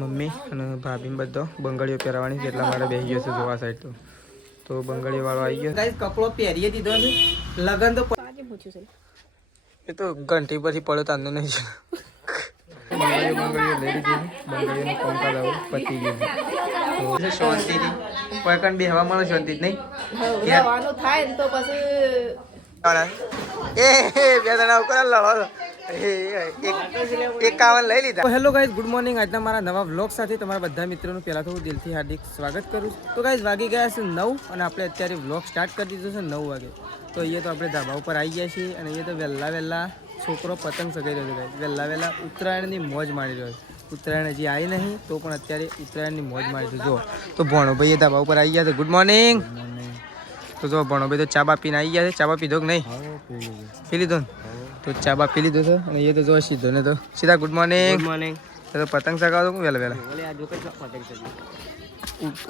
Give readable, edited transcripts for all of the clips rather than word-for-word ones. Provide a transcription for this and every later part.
Mummy અને ભાભી બધો બંગડીઓ પહેરવાની છે એટલા માટે બેસી ગયો છે જોવા સાઈડ તો બંગડીઓ વાળો આવી ગયો ગાઈસ કપડો પહેરીએ દીધો છે લગન તો એ તો ઘંટી પછી પડ્યો તાંદો નહીં છે બંગડીઓ લઈ લીધી બંગડીઓનું કામકાજ આવું પતી ગયું તો શાંતિથી કોઈ કણ બેહવા મળે શાંતિ જ નહીં થાય ને તો પછી એ બે જણા ઉપર લડો એકાવન લઈ લીધા. Hello guys, good morning. આજના મારા નવા વ્લોગ સાથે તમારા બધા મિત્રોનું પહેલાં તો હું દિલથી હાર્દિક સ્વાગત કરું છું. તો ગાઈઝ વાગી ગયા છે 9 અને આપણે અત્યારે વ્લોગ સ્ટાર્ટ કરી દીધો છે 9 વાગે. તો અહીંયા તો આપણે ધાબા ઉપર આવી ગયા છીએ અને અહીંયા તો વહેલા છોકરો પતંગ સગાઈ રહ્યો છે ગાઈઝ. વહેલા ઉત્તરાયણની મોજ માણી રહ્યો છે. ઉત્તરાયણ હજી આવી નહીં તો પણ અત્યારે ઉત્તરાયણની મોજ માણી છે. જો તો ભણો ભાઈ ધાબા ઉપર આવી ગયા છે. Good morning. તો જો ભણો ભાઈ તો ચા બા પીને આવી ગયા છે. ચા બા પીધો કે નહીં? પી લીધો ને? તો ચા બા પી લીધો છે અને એ તો જો સીધો ને તો સીધા ગુડ મોર્નિંગ. Good morning. તો પતંગ સગાવો તો વહેલા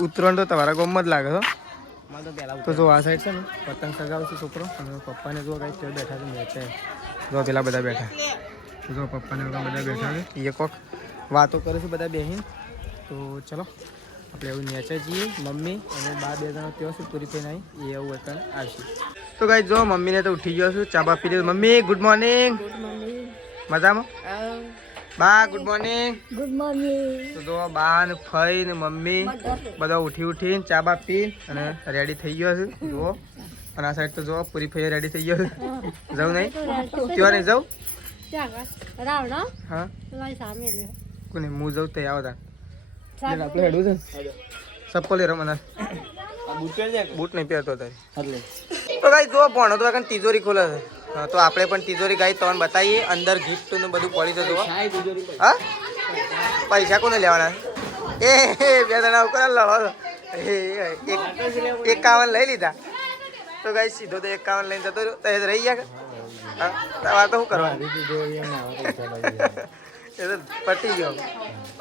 ઉત્તરાયણ તો તમારા ગામમાં જ લાગે છો. તો જો આ સાઈડ છે ને પતંગ સગાવશે છોકરો અને પપ્પાને જો કાંઈ ત્યાં બેઠા છે મેચે જો પેલા બધા બેઠા જો પપ્પાને બધા બેઠા છે એ કોક વાતો કરે છે બધા બેહીને. તો ચલો આપણે એવું મેચે જઈએ. મમ્મી અને બા બે જણા ત્યાં શું પૂરી થઈને આવી એ એવું વતન આવશે. તો ગાઈસ જો મમ્મીને તો ઉઠી ગયો છું, ચા બા પી લીધું. Mummy good morning. મજામાં? બા ગુડ મોર્નિંગ. Good morning. તો જો બા ને ફઈ ને મમ્મી બધા ઉઠીને ચા બા પી અને રેડી થઈ ગયો છે. જુઓ અને આ સાઈડ તો જો પૂરી ફઈ રેડી થઈ ગયો છે. જાઉં નહીં ત્યાં નહીં જાઉં? હા કોને હું જાઉં તે આવતા આપણે હેડું છે ચપ્પલ લેરો મને બૂટ નહીં પહેરતો તારે. તો ગાઈ જો ભણો તો તિજોરી ખોલે છે તો આપણે પણ તિજોરી ગાઈ તમને બતાવીએ. અંદર ગિફ્ટ નું બધું પડી છે. હા પૈસા કોને લેવાના? એ બે જણા ઉપર લડો 51 લઈ લીધા. તો ગાઈ સીધો તો 51 લઈને જતો રહ્યો. રહી ગયા કે વાત તો શું કરવાની એ તો પતી ગયો.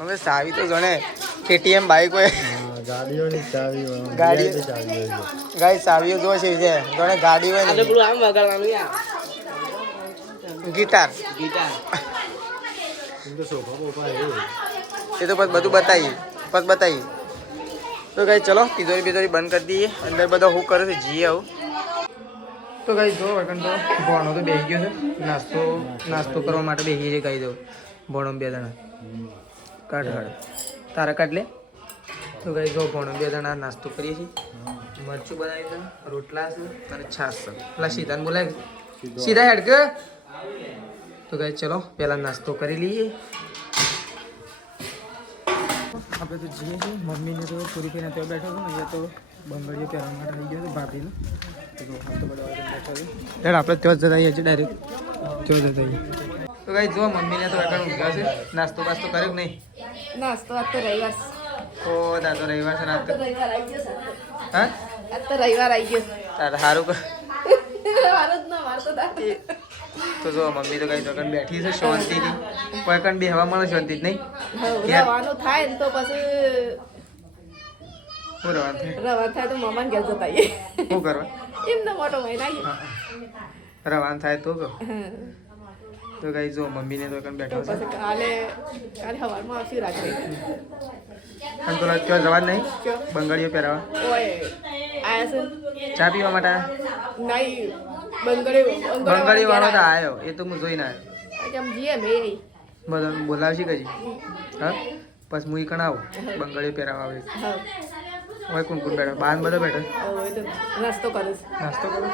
અમે સાવી તો જણે KTM બાઈક હોય ગાડીઓની ચાવી ગાઈ ચાવીઓ જો છે જોડે ગાડી હોય ને ગિટાર એ તો પછી બધું બતાવીએ તો ગાઈ ચલો તિજોરી બંધ કરી દઈએ. અંદર બધા હું કરે છે જીએ આવું. તો ગાઈ જો વગન તો ભણો તો બેસી ગયો છે. નાસ્તો કરવા માટે બેસી છે. કહી દઉં ભણો બે જણા કાઢ તારા કાઢ લે. તો ગાઈ જો ભણો બે જણા નાસ્તો કરીએ છીએ. મરચું બનાવી છે, રોટલા છે અને છાશ છે. પેલા સીધાને બોલાય સીધા હેડ કે. તો ગાઈ ચલો પહેલાં નાસ્તો કરી લઈએ. આપણે તો જઈએ છીએ. મમ્મીને તો પૂરી થઈને ત્યાં બેઠો હતો ને અહીંયા તો બંગડીઓ પહેરવા માટે આવી ગયો હતો ભાભીને. આપણે ત્યાં જતા આવીએ છીએ ડાયરેક્ટ ત્યાં જતા આવીએ. તો ગાઈ જો મમ્મીને તો એકણ ઊંઘ્યા છે. નાસ્તો બાસ્તો કર્યો કે નહીં? નાસ્તો આજ તો રવિવાર. ઓ દાદો રવિવાર છે ને? રવિવાર આવી ગયો. હા આજ તો રવિવાર આવી ગયો. તારે સારું કર. તો જો મમ્મી તો કઈ દુકાન બેઠી છે શાંતિથી. કોઈ કણ બેહવા મળે શાંતિ જ નહીં. રવાનું થાય ને તો પછી શું રવાનું થાય? રવાનું થાય તો મમ્માને ઘેર જતા આવીએ. શું કરવા? એમને મોટો મહિના રવાનું થાય તો કહો. તો કઈ જો મમ્મીને તો કણ બેઠો છે. પછી કાલે સવારમાં આવશે રાત્રે. અને પેલા ત્યાં જવાનું નહીં બંગડીઓ પહેરાવા? ઓય આયા છે ચા પીવા માટે? નહીં બંગડી વાળો તો આવ્યો એ તો હું જોઈને આવ્યો. કેમ જીએ મેં બધા બોલાવશે કજી. હા પછી હું કણ આવું બંગડીઓ પહેરાવા આવે. હવે કોણ બેઠા? બાર બધો બેઠો નાસ્તો કરું. નાસ્તો કરો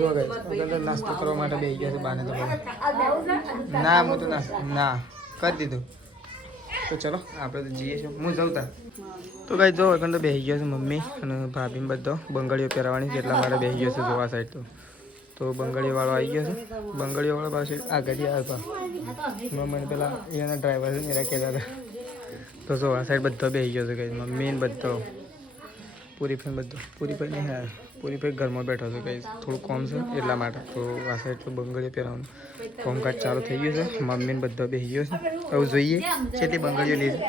જો ગઈ નાસ્તો કરવા માટે બેસી ગયા છે બાને. તો ના હું તો ના કરી દીધું. તો ચલો આપણે તો જઈએ છીએ. હું જાઉં તા. તો કઈ જો એકણ તો બેસી ગયો છે મમ્મી અને ભાભી બધો બંગડીઓ પહેરાવાની છે એટલા માટે બેસી ગયો છે જોવા સાઈડ. તો બંગડીઓ વાળો આવી ગયો છે. બંગડીઓ વાળો પાસે આગળ આવ્યા મમ્મીને પેલા એના ડ્રાઈવર છે એના કહેતા હતા. તો જો આ સાઈડ બધો બેસી ગયો છે કઈ મમ્મી ને બધો પૂરી ભાઈ નહીં હા પૂરી ભાઈ ઘરમાં બેઠો છે કઈ થોડું કોમ છે એટલા માટે. તો આ સાઈડ તો બંગડીઓ પહેરવાનું કોમકાજ ચાલુ થઈ ગયું છે. મમ્મીને બધો બેસી ગયો છે. હવે જોઈએ કેટલી બંગડીઓ લીધી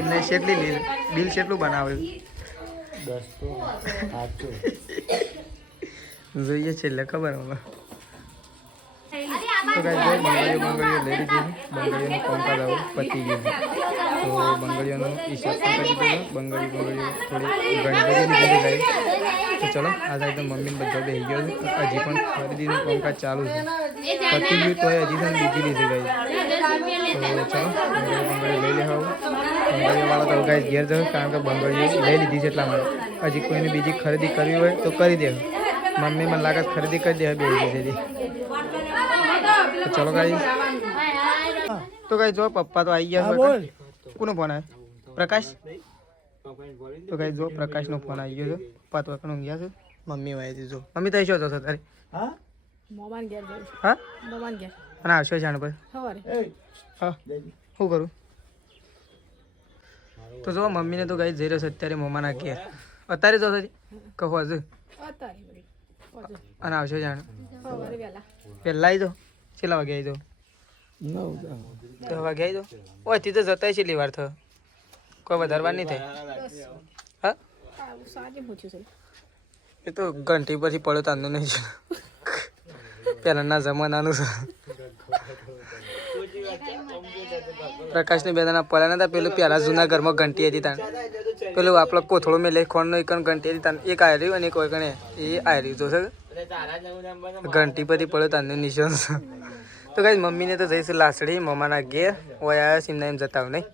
એમને કેટલી લીધી બિલ કેટલું બનાવ્યું 10 તો જોઈએ છેલ્લે ખબર હમણાં તો ગાઈસ જો બંગડીઓ લઈ લીધી બંગડીઓનું કામકાજ આવું પતી ગયું છે તો બંગડીઓનો હિસાબ પણ કરી દીધો બંગડીઓ થોડી ઘણી બધી લીધી ગાઈસ તો ચલો આ સાઈડ તો મમ્મીને બધા બેસી ગયો છે હજી પણ ખરીદીનું કામકાજ ચાલુ છે પતી ગયું તો હજી પણ બીજી લીધી ગાઈસ તો ચલો બંગડીઓ લઈ લેવા બંગડીઓવાળા તો ગાઈસ ઘેર જવું કારણ કે બંગડીઓ લઈ લીધી છે એટલા માટે હજી કોઈને બીજી ખરીદી કરવી હોય તો કરી દે મમ્મી મને લાગે ખરીદી કરી દે બે દીધી તો ચલો ગાઈસ તો ગાઈસ જો પપ્પા તો આવી ગયા છે કોનો ફોન આવ્યો પ્રકાશ તો ગાઈસ જો પ્રકાશનો ફોન આવી ગયો છે પપ્પા તો એકણ ગયા છે મમ્મી વાય છે જો મમ્મી તો શું છો તારી હા મોમાન ઘેર જવું હા મોમાન ઘેર અને આવશો જાણ પર સવારે હા શું કરું તો જો મમ્મીને તો ગાઈસ જઈ રહ્યો છે અત્યારે મોમાના ઘેર અત્યારે જો કહો હજુ અને આવશો જાણ સવારે વહેલા પહેલા આવી જાઓ કેટલા વાગે આવી જાઓ 9 વાગે આવી જાઓ ઓયથી તો જતા છેલ્લી વાર થયો કોઈ વધારવા નહીં થાય હા સાંજે પૂછ્યું છે એ તો ઘંટી પછી પડ્યો તાંદો નહીં છે પહેલાંના જમાનાનું છે પ્રકાશની બેદાના પડ્યા નતા પેલું પહેલાં જૂના ઘરમાં ઘંટી હતી તાણ પેલું આપણો કોથળો મેં લઈ ખોણનો એક ઘંટી હતી તાણ એક આવી રહ્યું અને એક હોય કણે એ આવી રહ્યું જોશે ઘંટી પરથી પડ્યો તાંદો નિશાન છે તો કઈ મમ્મીને તો જઈશું લાસડી મમ્માના ઘેર ઓય આવ્યા સિમના એમ જતા નહીં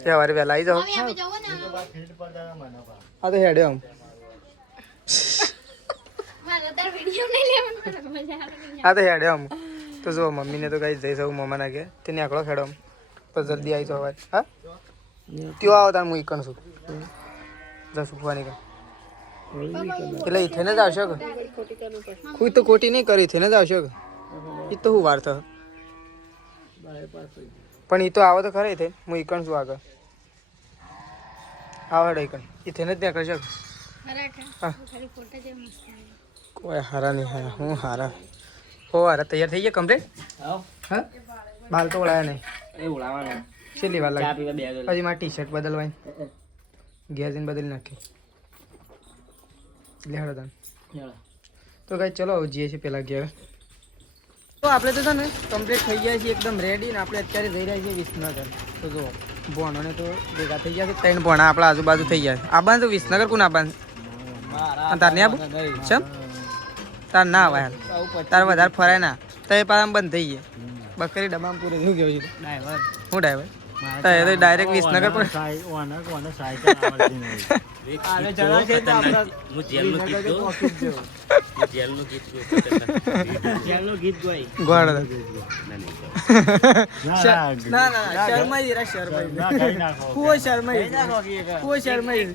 સવારે વહેલા આવી જાઓ હા તો હેડે આમ હા તો હેડે આમ તો જો મમ્મીને તો કઈ જઈ શકું મમ્માના ઘેર તેને આંકડો ખેડો આમ તો જલ્દી આવી જાઓ હા ત્યો આવો તાર હું ઈકણ છું જશું ફવાની કર એટલે થઈને જ આવશો કે કોઈ તો ખોટી નહીં કરી થઈને જ આવશો કે એ તો હું વાર થયો પણ એ તો આવો તો ખરે થઈ હું ઈકણ છું આગળ આવડે ઈકણ એ થઈને જ ત્યાં કરશો હા કોઈ હારા નહીં હારા હું હારા હો હારા તૈયાર થઈ ગયા કમ્પ્લીટ હા બાલ તો ઓળાયા નહીં એ ઉડાવવાનો છેલ્લી વાર ચા લાગે પીવા બે હજી મારી ટી શર્ટ બદલવાની ઘેર જઈને બદલી નાખી લેહડો તને તો કઈ ચલો જઈએ છીએ પેલા ઘેર તો આપણે તો છે ને કમ્પ્લીટ થઈ ગયા છીએ એકદમ રેડી ને આપણે અત્યારે જઈ રહ્યા છીએ વિસનગર તો જો ભોણોને તો ભેગા થઈ ગયા છે 3 ભોણા આપણા આજુબાજુ થઈ ગયા આબાન તો વિસનગર કોણ આબાન તાર નહીં આબુ ચમ તાર ના આવે હાલ તાર વધારે ફરાય ના તો એ પાછા બંધ થઈ ગયા બકરી ડબ્બામાં પૂરે શું કહેવું છે ડ્રાઈવર હું ડ્રાઈવર તો એ તો ડાયરેક્ટ વિસનગર પર ગોળ ના ના શર્માઈ રા શર્માઈ કોઈ શર્માઈ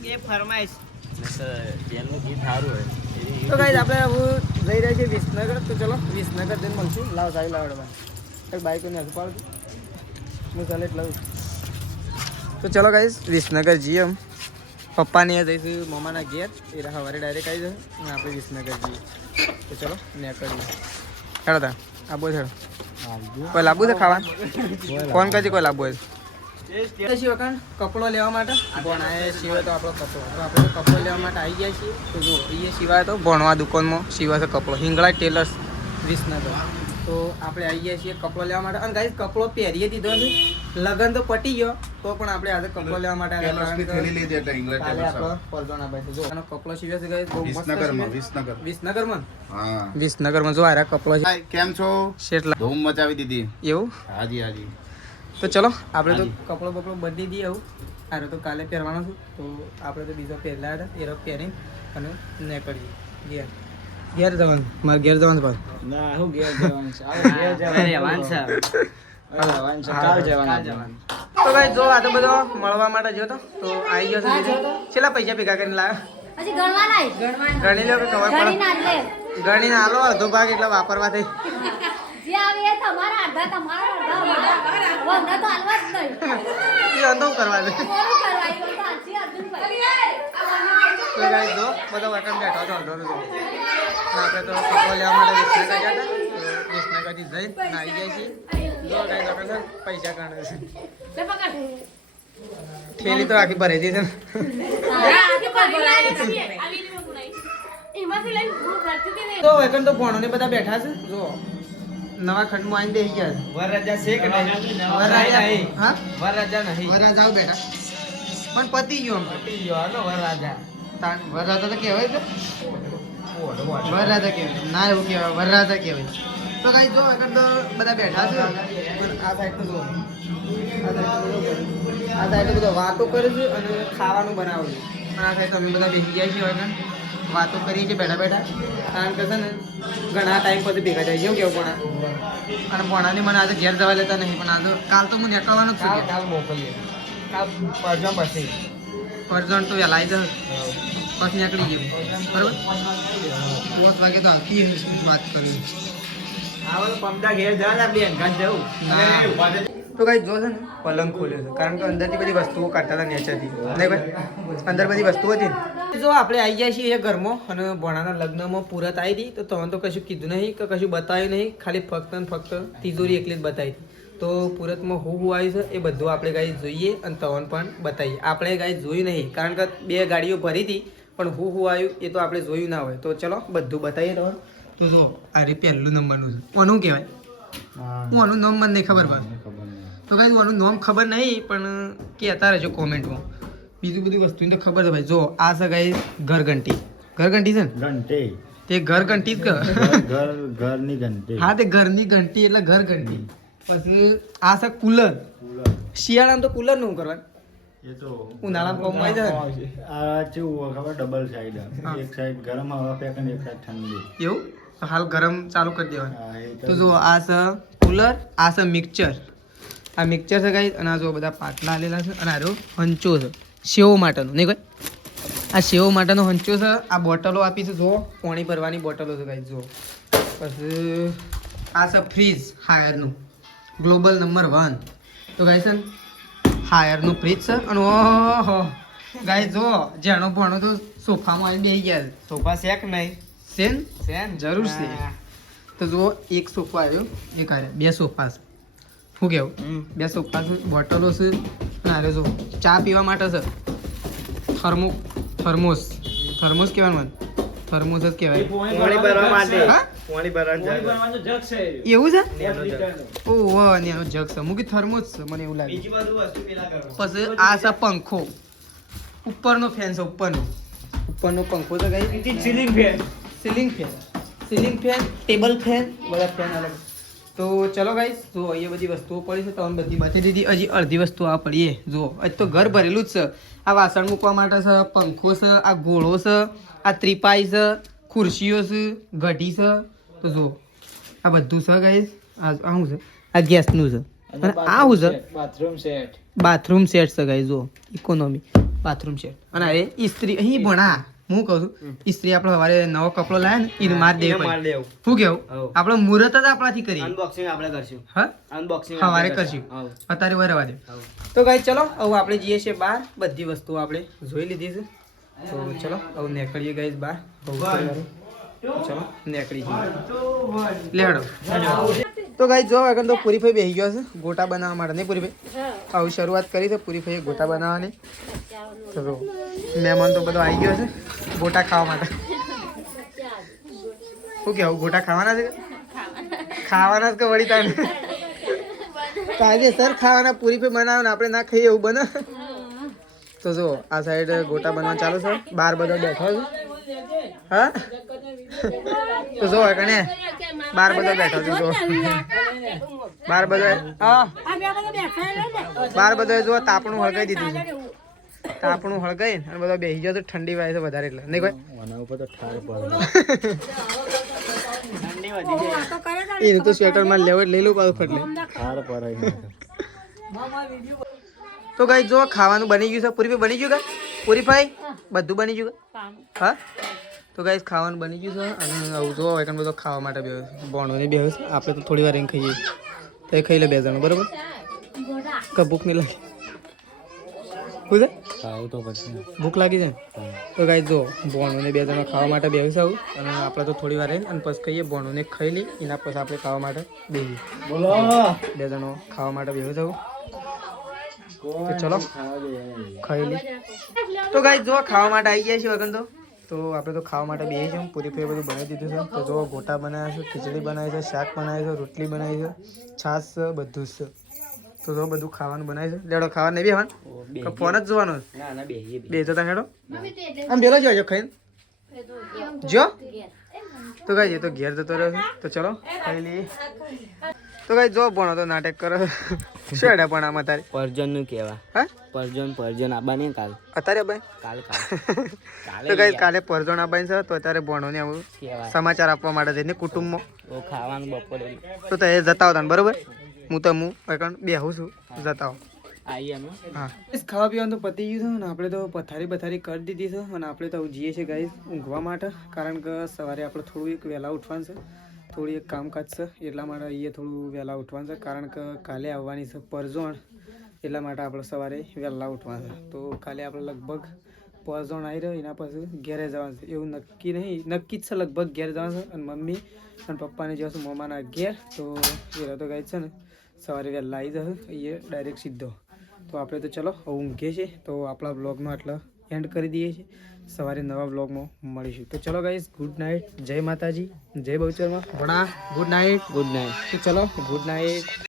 તો ગાઈસ આપણે હું જઈ રહ્યા છીએ વિસનગર તો ચલો વિસનગર જઈને મળશું લાવ સારી લાવડવા એક બાઈક ને હજુ પાડું હું ચાલે લઉં તો ચલો ગાઈસ વિસનગર જઈએ એમ પપ્પાને જઈશું મમ્માના ઘેર એ સવારે ડાયરેક્ટ આવી જશે અને આપણે વિસનગર જઈએ તો ચલો ને કરીએ હેડો તા આબો છે કોઈ લાવવું છે ખાવા ફોન કરજે કોઈ લાવવું હોય શિવકાન કપડો લેવા માટે ભણાએ સિવાય તો આપણો કપડો તો આપણે કપડો લેવા માટે આવી ગયા છીએ તો જો એ સિવાય તો ભણવા દુકાનમાં સિવાય છે કપડો હિંગળા ટેલર્સ વિસનગર તો આપણે આવી ગયા છીએ કપડો લેવા માટે અને ગાઈસ કપડો પહેરીએ દીધો છે લગન તો પટી ગયો તો પણ આપણે આજે કપડો લેવા માટે આવ્યા કપડો સીવ્યો છે ગાઈસ બહુ મસ્ત વિસનગરમાં વિસનગરમાં જો આ કપડો છે કેમ છો શેટલા ધૂમ મચાવી દીધી એવું હાજી હાજી તો ચલો આપણે તો કપડો બપડો બદલી દઈએ આવું આરે તો કાલે પહેરવાનો છું તો આપણે તો બીજો પહેરલા હતા એ રફ પહેરીને અને નીકળીએ ઘેર ઘેર જવાનું મારે ઘેર જવાનું ભાઈ ના હું ઘેર જવાનું છે ઘેર જવાનું તો ભાઈ જો આ તો બધો મળવા માટે જો તો આવી ગયો છે છેલ્લા પૈસા ભેગા કરીને લાવ્યો હજી ગણવાના ગણી લો કે ખબર પડે ગણીને આલો અડધો ભાગ એટલે વાપરવા થઈ જે આવે એ તમારા અડધા તમારા અડધા તો હાલવા જ નહીં એ અંધો કરવા દે કોનું કરવાય તો સાચી અર્જુન ભાઈ તો ગાઈસ જો બધો વકમ બેઠો હતો અડધો જો આપણે તો કપડો લેવા માટે વિસનગર ગયા હતા વિસનગરથી જઈ ને આવી ગયા છીએ જો ગાઈસ આપણે પૈસા કાઢે છે લે પકડ થેલી તો આખી ભરાઈ દીધી તો વેકન તો ભણો ને બધા બેઠા છે જો નવા ખંડમાં આવીને બેસી ગયા વરરાજા છે કે નહીં? વરરાજા નહીં. હા વરરાજા નહીં. વરરાજા આવ બેટા પણ પતી ગયો આમ તો. પતી ગયો હાલો વરરાજા. વરરાજા તો કહેવાય છે ઓઢ, ઓઢ. વરરાજા કહેવાય ના એવું કહેવાય વરરાજા કહેવાય તો કઈ જો આગળ તો બધા બેઠા છે પણ આ સાઈડ તો જો આ સાઈડ તો બધા વાતો કરે છે અને ખાવાનું બનાવે છે પણ આ સાઈડ તો અમે બધા બેસી ગયા છીએ આગળ વાતો કરીએ છીએ બેઠા બેઠા કારણ કે છે ને ઘણા ટાઈમ પછી ભેગા થાય જેવું કેવું પોણા અને પોણાને મને આજે ઘેર જવા લેતા નહીં પણ આજે કાલ તો હું નીકળવાનો જ કાલ છું કાલ મોકલીએ. કાલ પરજા પછી. પરજણ તો વહેલા આવી જશે પછી નીકળી ગયું બરાબર 5 વાગે તો આખી વાત કરી આવો તો પમદા ઘેર જવા આપણે અંગાત જવું. ના. તો કઈ જો છે ને પલંગ ખોલ્યો છે કારણ કે અંદરથી બધી વસ્તુઓ કાઢતા હતા નેચરથી નહીં ભાઈ અંદર બધી વસ્તુઓ હતી ને જો આપણે આવી ગયા છીએ ઘરમાં અને ભણાના લગ્નમાં પૂરત આવી હતી તો તમને તો કશું કીધું નહીં કે કશું બતાવ્યું નહીં ખાલી ફક્ત ને ફક્ત તિજોરી એકલી જ બતાવી તો પૂરતમાં હું આવ્યું છે એ બધું આપણે ગાઈ જોઈએ અને તમને પણ બતાવીએ આપણે ગાઈ જોયું નહીં કારણ કે 2 ગાડીઓ ભરી હતી પણ હું આવ્યું એ તો આપણે જોયું ના હોય તો ચલો બધું બતાવીએ તમને તો જો આ રે પહેલું નંબરનું છે કોનું કહેવાય હું આનું નામ મને નહીં ખબર પડે તો કઈ આનું નામ ખબર નહીં પણ કહેતા રહેજો કોમેન્ટમાં બીજું બધી વસ્તુની તો ખબર છે ભાઈ જો આ છે ગાઈ ઘરઘંટી ઘરઘંટી છે ને ઘંટી તે ઘરઘંટી જ કહે ઘરની ઘંટી હા તે ઘરની ઘંટી એટલે ઘરઘંટી પછી આ છે કુલર શિયાળામાં તો કુલર નું કરવાનું એ તો ઉનાળામાં કોમમાં આવી જાય ને. આ કેવું ખબર ડબલ સાઈડ હા. એક સાઈડ ગરમ હવા ફેંકે ને એક સાઈડ ઠંડી એવું તો હાલ ગરમ ચાલુ કરી દેવાનું હા, એ તો જુઓ આ છે કુલર આ છે મિક્સચર આ મિક્સચર છે ગાઈ અને આ જો બધા પાટલા આલેલા છે અને આ રહ્યો હંચો છે સેવ માટેનો નહીં કોઈ આ સેવ માટેનો હંચો છે આ બોટલો આપી છે જો પાણી ભરવાની બોટલો છે ગાઈ જો પછી આ છે ફ્રીજ હાયરનું ગ્લોબલ નંબર 1 તો ગાઈ છે ને હાયરનું ફ્રીજ છે અને ઓહો ગાઈ જો જેનો ભણો તો સોફામાં આવીને બેસી ગયા છે સોફા શેક નહીં. સેન શેન? જરૂર છે તો જુઓ એક સોફા આવ્યો એક આવ્યો 2 સોફા છે શું કેવું 2 સોફા છે બોટલો છે અને આરે જો ચા પીવા માટે છે થર્મોસ કહેવાનું મને થર્મોસ જ કહેવાય પાણી ભરવા માટે. હા? પાણી ભરવાનું જગ. એવું છે નેનો જગ. ઓહો નેનો જગ છે મૂકી થર્મોસ છે મને એવું લાગે બીજી બાજુ વસ્તુ પેલા કરો. પછી આ છે પંખો ઉપરનો ફેન છે ઉપરનો પંખો તો કઈ ceiling fan. Ceiling fan table fan બધા ફેન અલગ તો ચલો ગાઈસ જો અહીંયા બધી વસ્તુઓ પડી છે તમને બધી બતાવી દીધી હજી અડધી વસ્તુ આ પડીએ જુઓ આજ તો ઘર ભરેલું જ છે આ વાસણ મૂકવા માટે છે પંખો છે આ ઘોડો છે આ ત્રિપાઈ છે ખુરશીઓ છે ઘટી છે તો જુઓ આ બધું છે ગાઈસ આ શું છે આ ગેસનું છે અને આ શું છે બાથરૂમ સેટ. બાથરૂમ સેટ છે ગાઈસ જુઓ ઇકોનોમી બાથરૂમ સેટ અને અરે ઇસ્ત્રી અહીં ભણા હું કહું છું ઇસ્ત્રી આપણે સવારે નવો કપડો લાવે ને એને માર દેવી માર પડે દેવું. શું કેવું હઉ. આપણે મુહૂર્ત જ આપણાથી કરીએ અનબોક્સિંગ આપણે કરશું. હા અનબોક્સિંગ સવારે કરશું અત્યારે વાર રવા દે તો ગાઈ ચલો હવે આપણે જઈએ છીએ બહાર બધી વસ્તુઓ આપણે જોઈ લીધી છે તો ચલો હવે નીકળીએ ગાઈસ બહાર ચલો નીકળી જઈએ લે હેડો તો ગાઈ જો આગળ તો પૂરીભાઈ બેસી ગયો છે ગોટા બનાવવા માટે નહીં પૂરીભાઈ આવું શરૂઆત કરી છે પૂરીભાઈએ ગોટા બનાવવાની તો જો મહેમાન તો બધો આવી ગયો છે ગોટા ખાવા માટે શું કેવું ગોટા ખાવાના છે ખાવાના જ કે વળી તાને કાયદેસર ખાવાના પૂરીભાઈ બનાવે ને આપણે ના ખાઈએ એવું બને તો જો આ સાઈડ ગોટા બનવા ચાલુ છે બાર બધા બેઠો છે હા તો જો કને બાર બધા બેઠો છે જો બાર બધા હા બાર બધા જો તાપણું હળગાઈ દીધું છે તાપણું હળગાઈ અને બધા બેસી જાય તો ઠંડી વાય છે વધારે એટલે નહીં કોઈ આના ઉપર તો ઠાર પડે એનું તો સ્વેટર માં લેવું લઈ લઉં પાછું ફટલે ઠાર પડે તો ગાઈ જો ખાવાનું બની ગયું છે પૂરી બની ગયું કે પૂરીભાઈ બધું બની ગયું કે હા તો ગાઈસ ખાવાનું બની ગયું છે અને આવું જો એકન બધો ખાવા માટે બેહ્યો છે બોણોની બેહ્યો છે આપણે તો થોડી વાર એને ખાઈએ તો એ ખાઈ લે 2 જણ બરાબર કે ભૂખ નહીં લાગી શું છે ખાવું તો પછી ભૂખ લાગી છે ને તો ગાઈસ જો બોણોને 2 જણા ખાવા માટે બેહ્યું છે આવું અને આપણે તો થોડી વાર રહીને અને પછી ખાઈએ બોણોને ખાઈ લઈ એના પછી આપણે ખાવા માટે બેહીએ બોલો 2 જણો ખાવા માટે બેહ્યું છે આવું તો ચલો ખાઈ લી તો ગાઈસ જો ખાવા માટે આવી ગયા છે વગન તો તો આપણે તો ખાવા માટે બેસી છીએ પૂરી ફેર બધું બનાવી દીધું છે. તો જો ગોટા બનાવ્યા છે, ખીચડી બનાવી છે, શાક બનાવ્યું છે, રોટલી બનાવી છે, છાશ છે, બધું જ છે. તો જો બધું ખાવાનું બનાવી છે. લેડો ખાવા નહીં બેહવાનું ફોન જ જોવાનો બે તો હેડો આમ બેલો જો ખાઈને જો તો ગાઈ એ તો ઘેર જતો રહ્યો છે. તો ચલો ખાઈ લઈએ. તો ગાઈ જો ભણો તો નાટક કરો શું હેડે પણ આમાં તારે પરજન નું કેવા હા પરજન આબા ને કાલ અત્યારે ભાઈ કાલ તો ગાઈ કાલે પરજોણ આપવાની છે. તો અત્યારે ભણો ને આવું કેવા સમાચાર આપવા માટે જઈને કુટુંબમાં ઓ ખાવાનું બપોરે તો એ જતા હતા બરોબર. હું બેહું છું જતા હો. આઈ અમે હા ખાવા પીવાનું તો પતી ગયું છે ને આપણે તો પથારી કરી દીધી છે. અને આપણે તો જઈએ છીએ ગાઈસ ઊંઘવા માટે, કારણ કે સવારે આપણે થોડું એક વહેલા ઉઠવાનું છે, થોડી એક કામકાજ છે એટલા માટે અહીંયા થોડું વહેલા ઉઠવાનું છે, કારણ કે કાલે આવવાની છે પરજોણ એટલા માટે આપણે સવારે વહેલા ઉઠવાનું છે. તો કાલે આપણે લગભગ પરજોણ આવી રહ્યો એના પછી ઘેરે જવાનું છે એવું નક્કી નહીં, નક્કી જ છે લગભગ ઘેર જવાનું છે. અને મમ્મી અને પપ્પાને જશું મમ્માના ઘેર. તો એ તો ગાઈસ છે ને સવારે વહેલા આવી જશે અહીંયા ડાયરેક્ટ સીધો. તો આપણે તો ચલો ઊંઘીએ છીએ. તો આપણા બ્લોગનો આટલા એન્ડ કરી દઈએ છીએ. સવારે નવા બ્લોગમાં મળીશું. તો ચલો ગાઈસ ગુડ નાઇટ, જય માતાજી, જય બહુચરમાં ભણા, ગુડ નાઇટ. તો ચલો ગુડ નાઇટ.